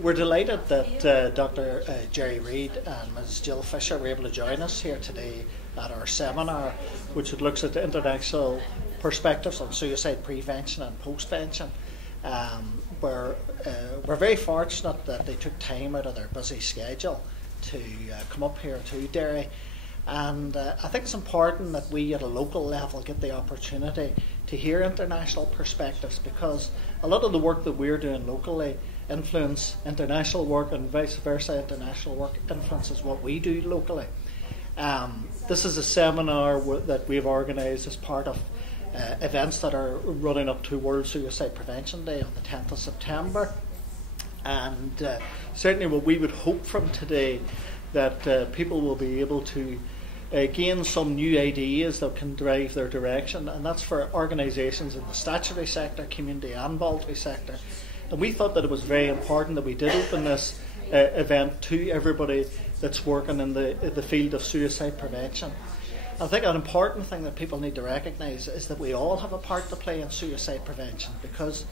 We're delighted that Dr. Jerry Reid and Ms. Jill Fisher were able to join us here today at our seminar, which looks at the international perspectives on suicide prevention and postvention. We're very fortunate that they took time out of their busy schedule to come up here to Derry. And I think it's important that we at a local level get the opportunity to hear international perspectives, because a lot of the work that we're doing locally influence international work, and vice versa, international work influences what we do locally. This is a seminar that we've organised as part of events that are running up to World Suicide Prevention Day on the 10th of September. And certainly what we would hope from today, that people will be able to gain some new ideas that can drive their direction, and that's for organisations in the statutory sector, community and voluntary sector. And we thought that it was very important that we did open this event to everybody that's working in the field of suicide prevention. I think an important thing that people need to recognise is that we all have a part to play in suicide prevention, because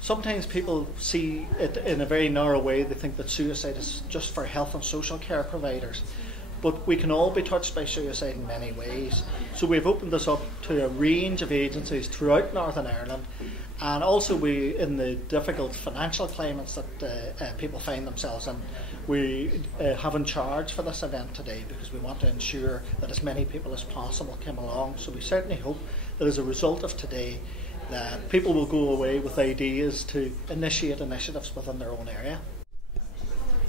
sometimes people see it in a very narrow way. They think that suicide is just for health and social care providers. But we can all be touched by suicide in many ways. So we've opened this up to a range of agencies throughout Northern Ireland, and also we, in the difficult financial climates that people find themselves in, we haven't charged for this event today, because we want to ensure that as many people as possible come along. So we certainly hope that as a result of today, that people will go away with ideas to initiate initiatives within their own area.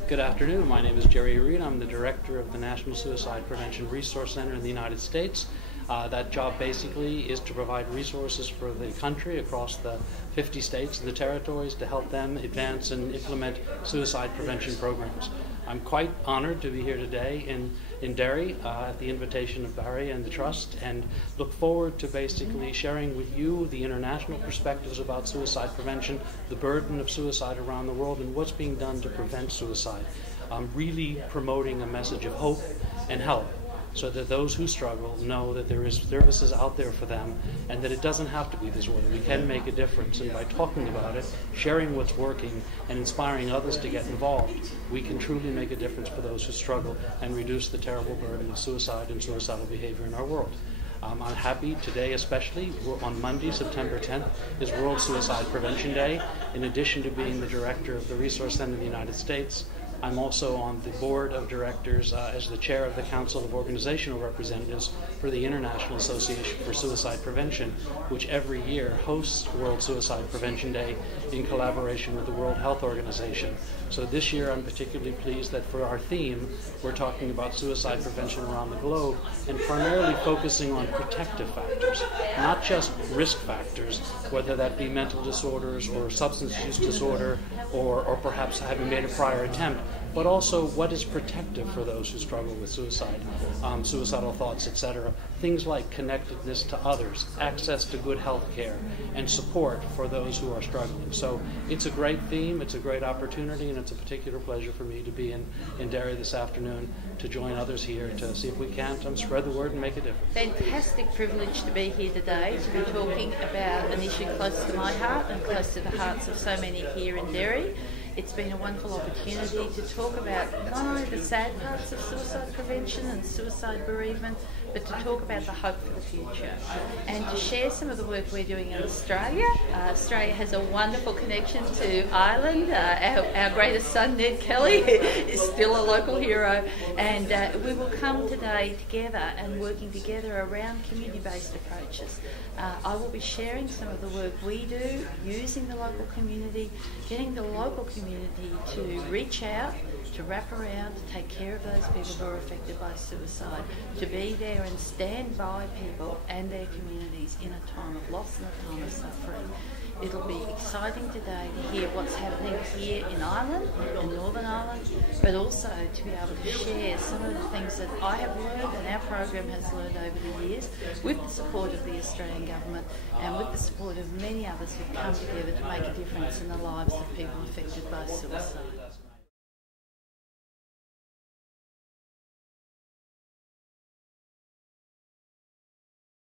Good afternoon. My name is Jerry Reid. I'm the director of the National Suicide Prevention Resource Center in the United States. That job basically is to provide resources for the country across the 50 states and the territories to help them advance and implement suicide prevention programs. I'm quite honored to be here today in Derry at the invitation of Barry and the Trust, and look forward to basically sharing with you the international perspectives about suicide prevention, the burden of suicide around the world, and what's being done to prevent suicide. Really promoting a message of hope and help, so that those who struggle know that there is services out there for them, and that it doesn't have to be this way. We can make a difference, and by talking about it, sharing what's working, and inspiring others to get involved, we can truly make a difference for those who struggle and reduce the terrible burden of suicide and suicidal behavior in our world. I'm happy today, especially on Monday, September 10th, is World Suicide Prevention Day. In addition to being the director of the Resource Center of the United States, I'm also on the board of directors as the chair of the Council of Organizational Representatives for the International Association for Suicide Prevention, which every year hosts World Suicide Prevention Day in collaboration with the World Health Organization. So this year I'm particularly pleased that for our theme, we're talking about suicide prevention around the globe, and primarily focusing on protective factors, not just risk factors, whether that be mental disorders or substance use disorder, or perhaps having made a prior attempt, but also what is protective for those who struggle with suicide, suicidal thoughts, etc. Things like connectedness to others, access to good health care, and support for those who are struggling. So it's a great theme, it's a great opportunity, and it's a particular pleasure for me to be in Derry this afternoon to join others here to see if we can spread the word and make a difference. Fantastic privilege to be here today, to be talking about an issue close to my heart and close to the hearts of so many here in Derry. It's been a wonderful opportunity to talk about not only the sad parts of suicide prevention and suicide bereavement, but to talk about the hope for the future, and to share some of the work we're doing in Australia. Australia has a wonderful connection to Ireland. Our greatest son, Ned Kelly, is still a local hero, and we will come today together and working together around community-based approaches. I will be sharing some of the work we do using the local community, getting the local community to reach out, to wrap around, to take care of those people who are affected by suicide, to be there and stand by people and their communities in a time of loss and a time of suffering. It'll be exciting today to hear what's happening here in Ireland, in Northern Ireland, but also to be able to share some of the things that I have learned and our program has learned over the years, with the support of the Australian Government and with the support of many others who've come together to make a difference in the lives of people affected by suicide.